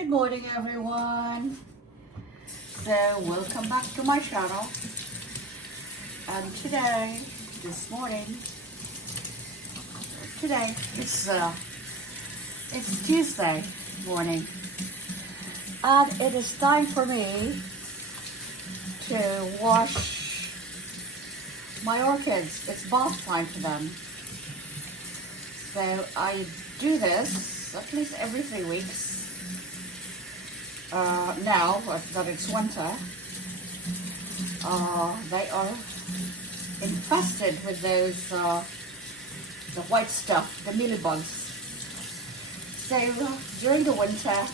Good morning, everyone. So welcome back to my channel. And today it's Tuesday morning, and it is time for me to wash my orchids. It's bath time for them. So I do this at least every 3 weeks. Now that it's winter, they are infested with those the white stuff, the mealybugs. So during the winter,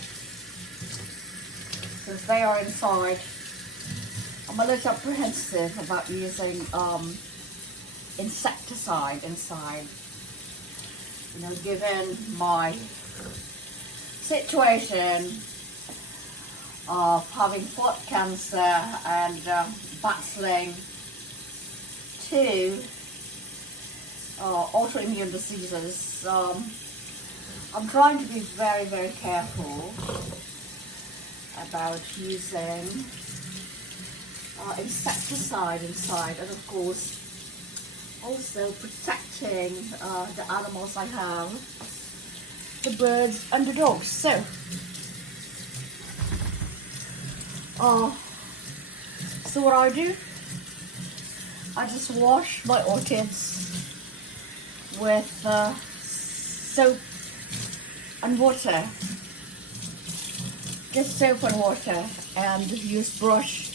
since they are inside, I'm a little apprehensive about using insecticide inside. You know, given my situation of having foot cancer and battling 2 autoimmune diseases, I'm trying to be very, very careful about using insecticide inside, and of course also protecting the animals I have, the birds and the dogs. So what I do, I just wash my orchids with soap and water, just soap and water, and use brush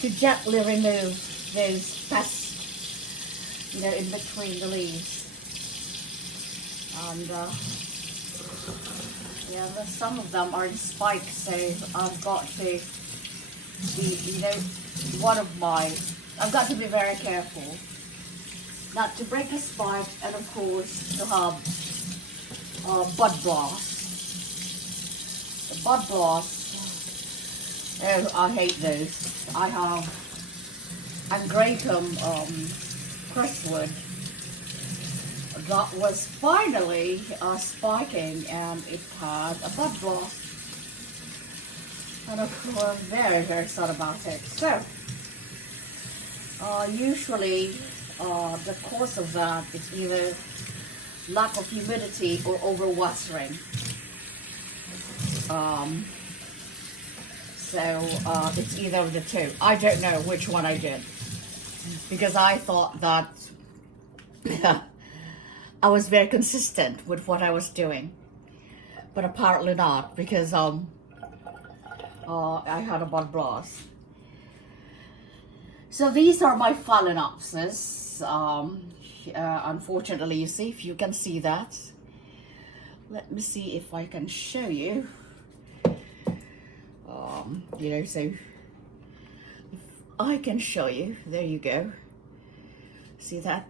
to gently remove those pests, you know, in between the leaves. And yeah, some of them are in spikes, so I've got to be, you know, I've got to be very careful not to break a spike, and of course to have bud blast. The bud blast, oh, I hate those. I have Angraecum crestwood that was finally spiking, and it had a bud blast, and of course very, very sad about it. So usually the cause of that is either lack of humidity or overwatering. It's either of the two. I don't know which one I did, because I thought that I was very consistent with what I was doing, but apparently not, because I had a bud blast. So these are my phalaenopsis. Unfortunately, you see, if you can see that. Let me see if I can show you. You know, so if I can show you, there you go. See that?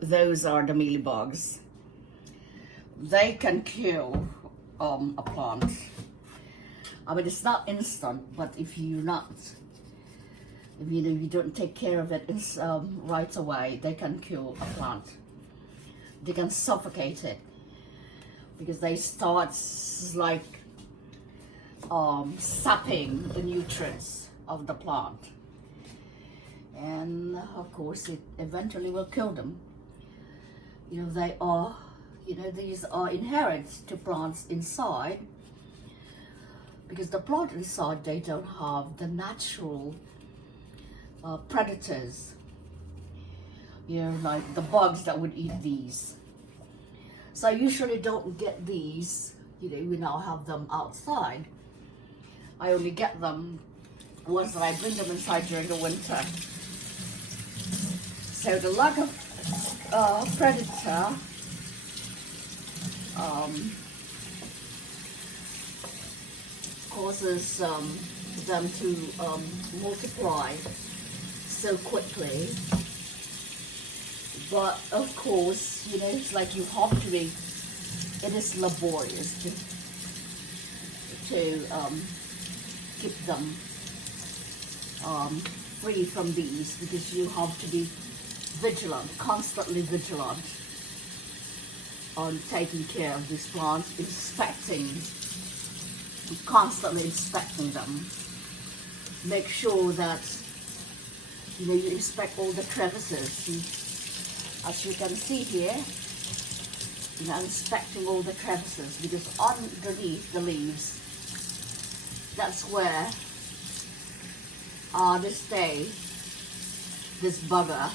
Those are the mealybugs. They can kill a plant. I mean, it's not instant, but if you don't take care of it right away, they can kill a plant. They can suffocate it, because they start like sapping the nutrients of the plant, and of course it eventually will kill them. You know, they are, you know, these are inherent to plants inside, because the plant inside, they don't have the natural predators, you know, like the bugs that would eat these. So I usually don't get these, you know, we now have them outside. I only get them once that I bring them inside during the winter. So the lack of predator causes them to multiply so quickly. But of course, you know, it's like you have to be, it is laborious to keep them free from these, because you have to be vigilant, constantly vigilant on taking care of these plants, inspecting constantly inspecting them. Make sure that you inspect all the crevices. As you can see here, inspecting all the crevices, because underneath the leaves, that's where they stay. This bugger.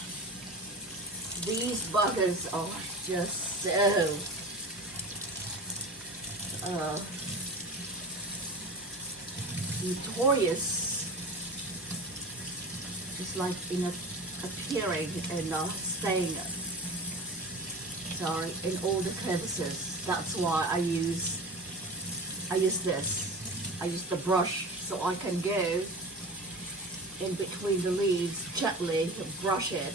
These buggers are just so notorious, just like appearing and staying in all the crevices. That's why I use this. I use the brush so I can go in between the leaves, gently brush it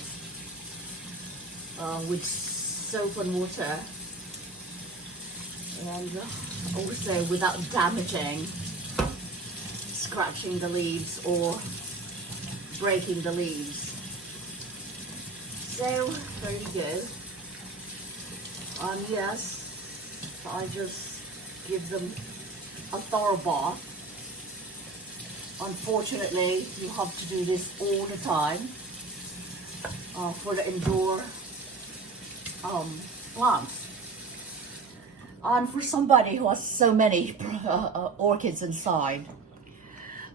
with soap and water, and also without damaging, scratching the leaves or breaking the leaves. So there you go. Yes, I just give them a thorough bath. Unfortunately, you have to do this all the time for the indoor plants. And for somebody who has so many orchids inside,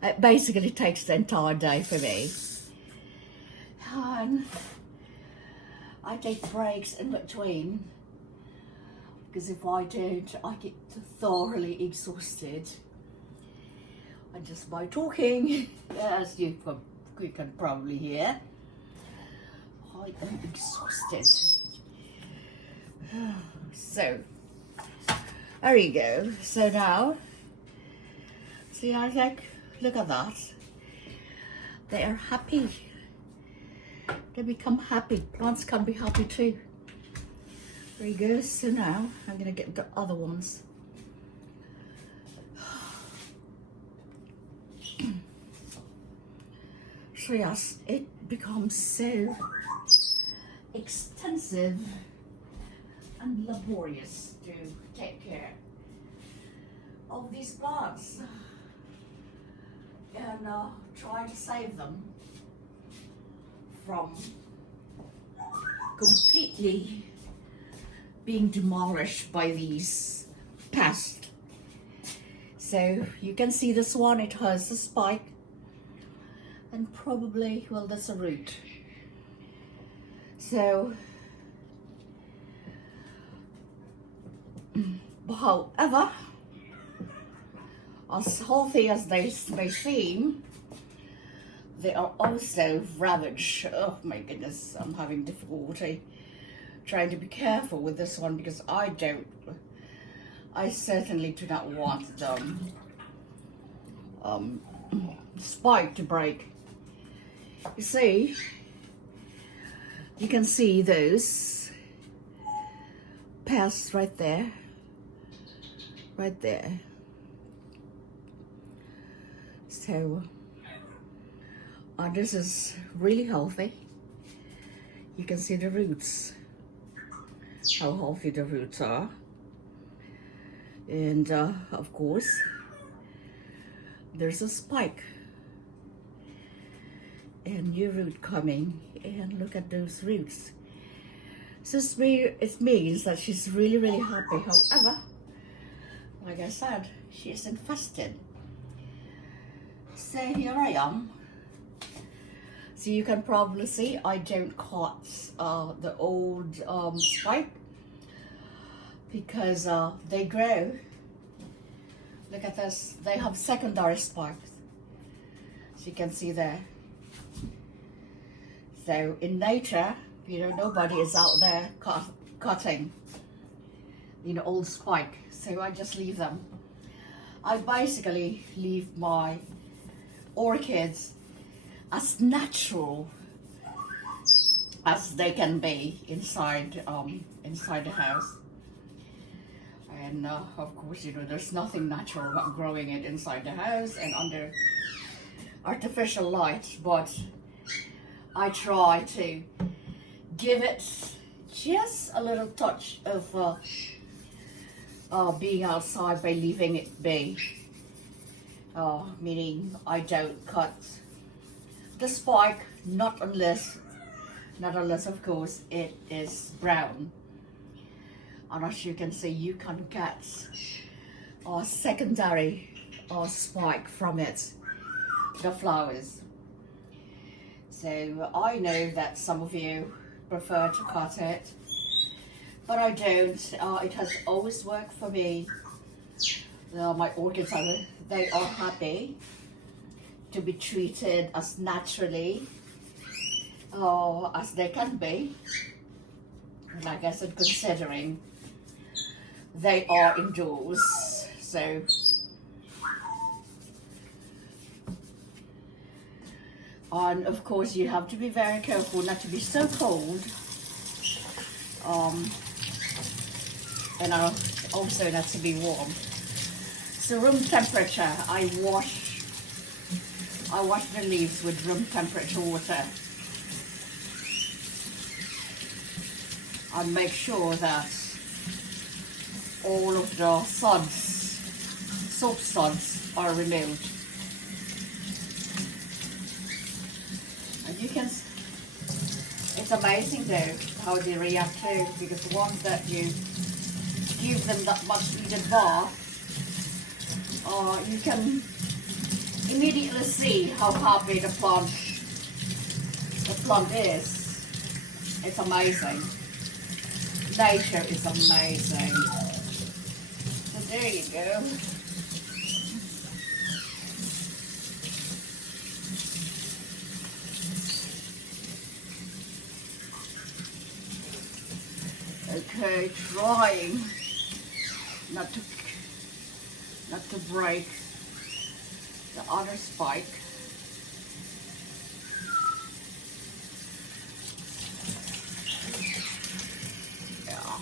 it basically takes the entire day for me. And I take breaks in between, because if I don't, I get thoroughly exhausted. And just by talking, as you can probably hear, I am exhausted. So, there you go. So now, see, I think, look at that. They are happy. They become happy. Plants can be happy too. There you go. So now, I'm going to get the other ones. So yes, it becomes so extensive and laborious to take care of these plants and try to save them from completely being demolished by these pests. So you can see this one, it has a spike. And probably, well, that's a root. So, however, as healthy as they may seem, they are also ravaged. Oh my goodness, I'm having difficulty trying to be careful with this one, because I certainly do not want them spike to break. You see, you can see those pests right there, So, this is really healthy. You can see the roots, how healthy the roots are. And of course, there's a spike and new root coming, and look at those roots. So it means that she's really, really happy. However, like I said, she is infested. So here I am. So you can probably see I don't cut the old spike, because they grow. Look at this, they have secondary spikes. So you can see there. So in nature, nobody is out there cutting, old spike. So I just leave them. I basically leave my orchids as natural as they can be inside the house. And of course, there's nothing natural about growing it inside the house and under artificial light, but I try to give it just a little touch of being outside by leaving it be. Meaning I don't cut the spike, not unless of course it is brown. And as you can see, you can get a secondary spike from it, the flowers. So I know that some of you prefer to cut it, but I don't. It has always worked for me. My orchids they are happy to be treated as naturally as they can be. Like I said, considering they are indoors, so and of course you have to be very careful not to be so cold, and also not to be warm. So room temperature, I wash the leaves with room temperature water and make sure that all of the soap suds are removed. And you can, it's amazing though how they react too, because once that you give them that much needed bath, you can immediately see how happy the plant is. It's amazing. Nature is amazing. So there you go. Okay, trying not to break the other spike. Yeah.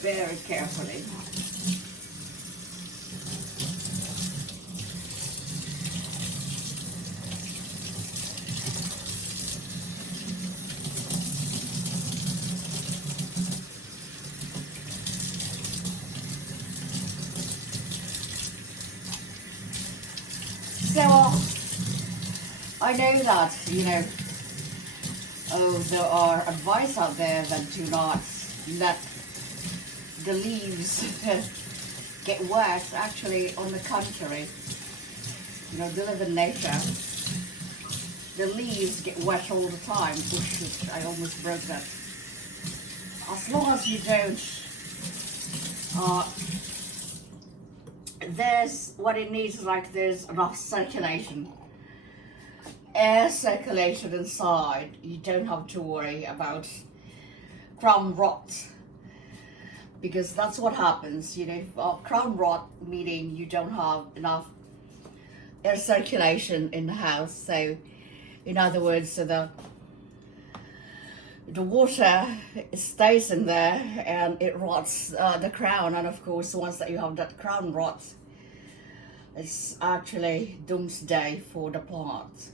Very carefully. So I know that, there are advice out there that do not let the leaves get wet. Actually, on the contrary, they live in nature. The leaves get wet all the time. Oops, I almost broke that. As long as you don't, there's what it needs is like there's enough circulation, air circulation inside. You don't have to worry about crown rot, because that's what happens. Crown rot meaning you don't have enough air circulation in the house. So, in other words, so the water stays in there and it rots the crown. And of course, once that you have that crown rot, it's actually doomsday for the plant.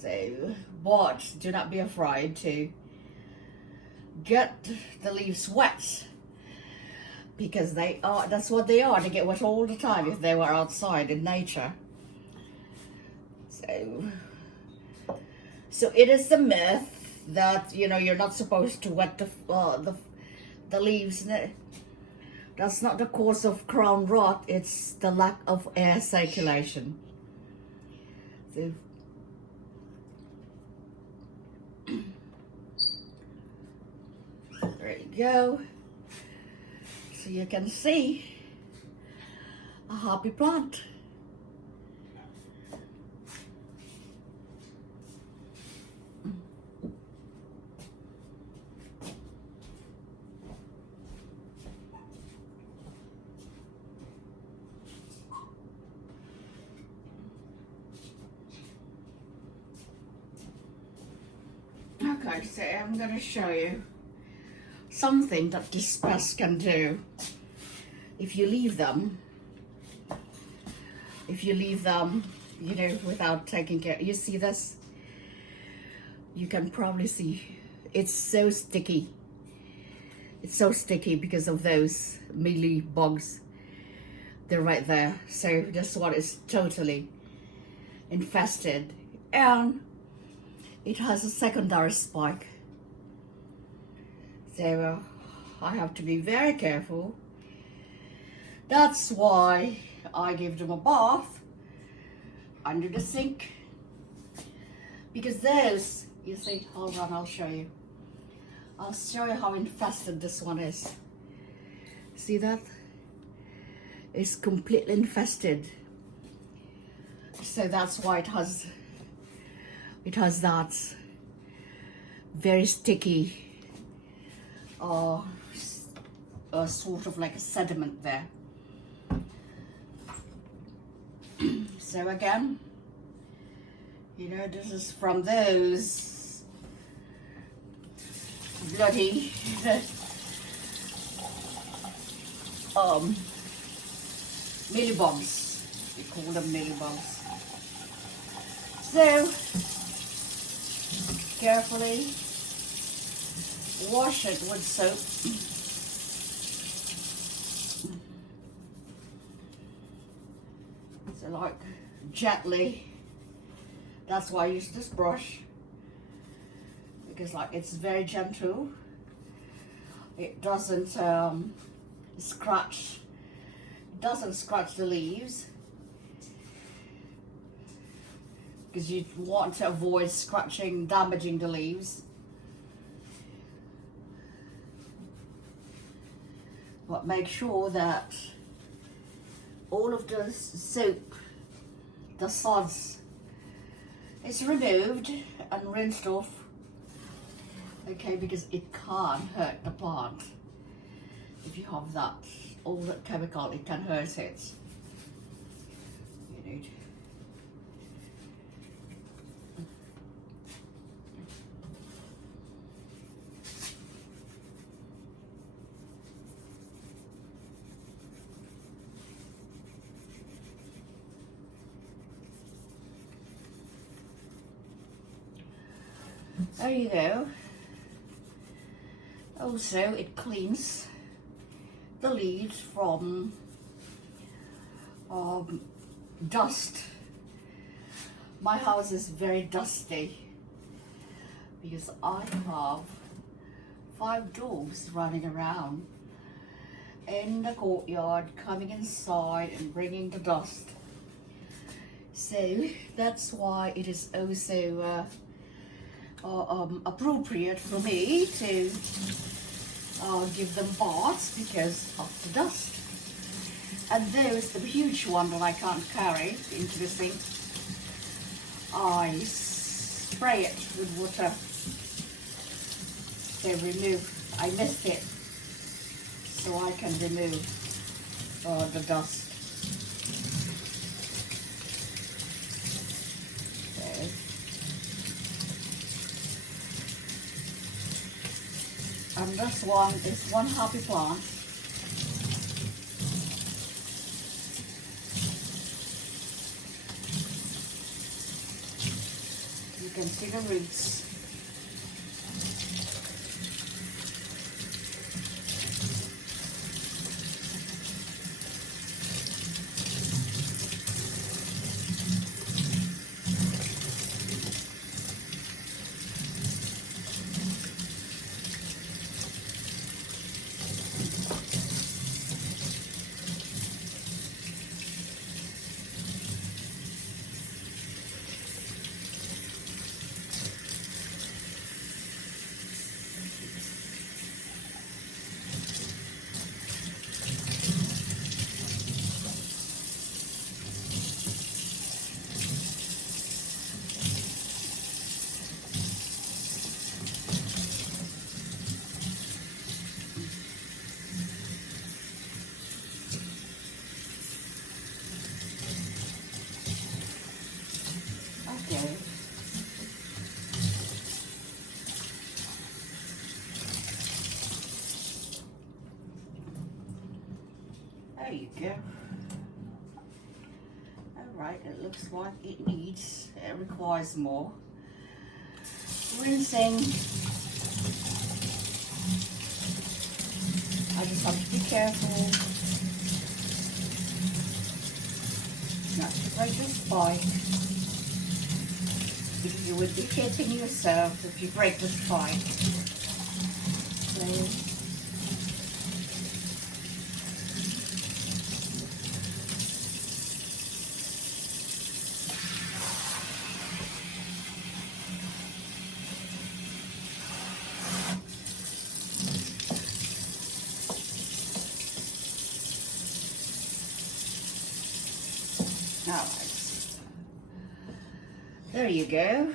So, but do not be afraid to get the leaves wet, because that's what they are. They get wet all the time if they were outside in nature. So it is the myth that you're not supposed to wet the leaves. That's not the cause of crown rot. It's the lack of air circulation. So there you go. So you can see a happy plant. Okay, so I'm going to show you something that this pest can do if you leave them, without taking care. You see this? You can probably see it's so sticky. It's so sticky because of those mealy bugs. They're right there. So this one is totally infested, and it has a secondary spike. So I have to be very careful. That's why I give them a bath under the sink. Because those, you see, hold on, I'll show you. I'll show you how infested this one is. See that? It's completely infested. So that's why it has that very sticky sort of like a sediment there. So again, you know, this is from those bloody millibugs. We call them millibugs. So carefully wash it with soap. So like gently. That's why I use this brush, because like it's very gentle. It doesn't scratch. It doesn't scratch the leaves, because you want to avoid scratching, damaging the leaves. But make sure that all of the soap, the suds, is removed and rinsed off. Okay, because it can't hurt the plant. If you have that, all that chemical, it can hurt it. You need. There you go. Also, it cleans the leaves from dust. My house is very dusty because I have 5 dogs running around in the courtyard, coming inside and bringing the dust. So that's why it is also appropriate for me to give them baths because of the dust. And there's the huge one that I can't carry into the sink. I spray it with water to remove. I mist it so I can remove the dust. And this one is one happy plant. You can see the roots. Okay. There you go. Alright, it looks like it requires more rinsing. I just have to be careful not to break the spike. You would be hitting yourself if you break the spike. So, all right. There you go.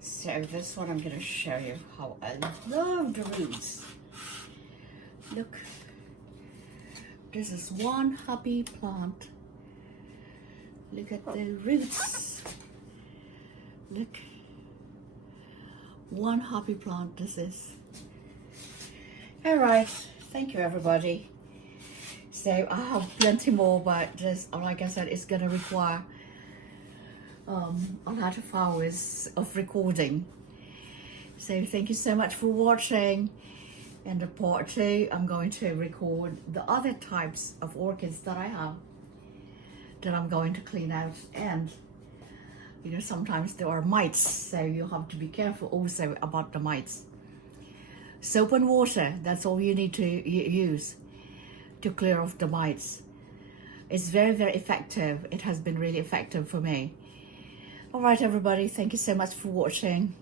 So this one I'm going to show you how I love the roots. Look, this is one happy plant. Look at the roots. Look, one happy plant this is. All right, thank you everybody. So I have plenty more, but just like I said, it's going to require a lot of hours of recording. So thank you so much for watching. And the part 2, I'm going to record the other types of orchids that I have that I'm going to clean out. And you know, sometimes there are mites, so you have to be careful also about the mites. Soap and water, that's all you need to use to clear off the mites. It's very, very effective. It has been really effective for me. All right, everybody, thank you so much for watching.